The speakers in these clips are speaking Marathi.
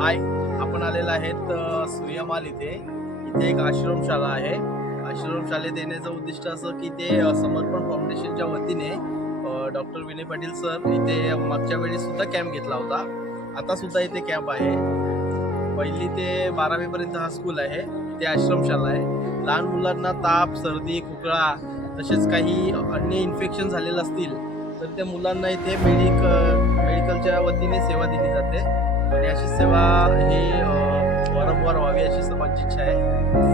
हाय आपण आलेलो आहेत सूर्यमाल इथे. इथे एक आश्रमशाला आहे. आश्रमशालेत येण्याचं उद्दिष्ट असं की ते समर्पण फाउंडेशनच्या वतीने डॉक्टर विनय पाटील सर इथे मागच्या वेळी सुद्धा कॅम्प घेतला होता. आता सुद्धा इथे कॅम्प आहे. पहिली ते बारावीपर्यंत हा स्कूल आहे. इथे आश्रमशाला आहे. लहान मुलांना ताप सर्दी खोकळा तसेच काही अन्य इन्फेक्शन झालेलं असतील तर त्या मुलांना इथे मेडिक मेडिकलच्या वतीने सेवा दिली जाते. आणि अशी सेवा ही वारंवार व्हावी अशी सर्वांची इच्छा आहे.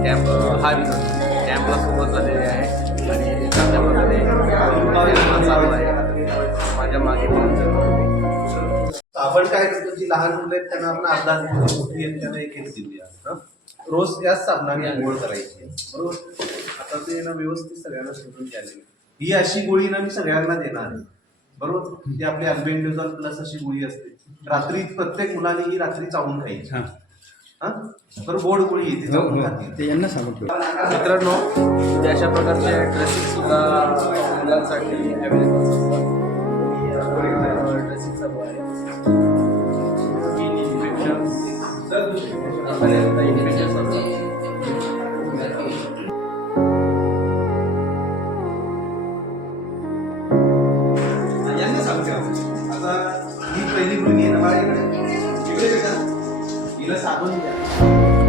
कॅम्प हा कॅम्पला सुरुवात झालेली आहे. आणि चांगल्या प्रकारे चालू आहे. माझ्या मागे आपण काय करतो जी लहान मुलं आहेत त्यांना आपण अर्धा मोठी आहेत त्यांना एक एक दिली रोज याच साबणाने आंघोळ करायची बरोबर? आता ते ना व्यवस्थित सगळ्यांना शोधून द्यायला ही अशी गोळी ना मी सगळ्यांना देणार बरोबर? जी आपली अल्बेंड्युझॉल प्लस अशी गोळी असते रात्री प्रत्येक मुलाने ही रात्री चावून खायची. हा. बरोबर गोड गोळी येते चावून खाते. ते यांना सांगून ठेवा मित्रांनो इथे अशा प्रकारचे ड्रेसिंग सुद्धा मुलांसाठी अवेलेबल असतात. ड्रेसिंग चालू आहे. इन्फेक्शन इन्फेक्शन यांना सांगते आता ही इकडे मुलगी इकडे बेटा हिला साबण द्या.